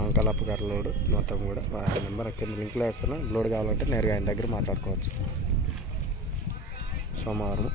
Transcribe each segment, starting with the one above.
మంకలపు గారి లోడు మొత్తం కూడా ఆయన నెంబర్ కింద లింక్లో వేస్తాను లోడ్ కావాలంటే నేరుగా ఆయన దగ్గర మాట్లాడుకోవచ్చు సోమవారం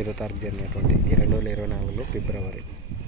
ఐదో తారీఖు జరిగినటువంటి రెండు వేల ఇరవై నాలుగులో ఫిబ్రవరి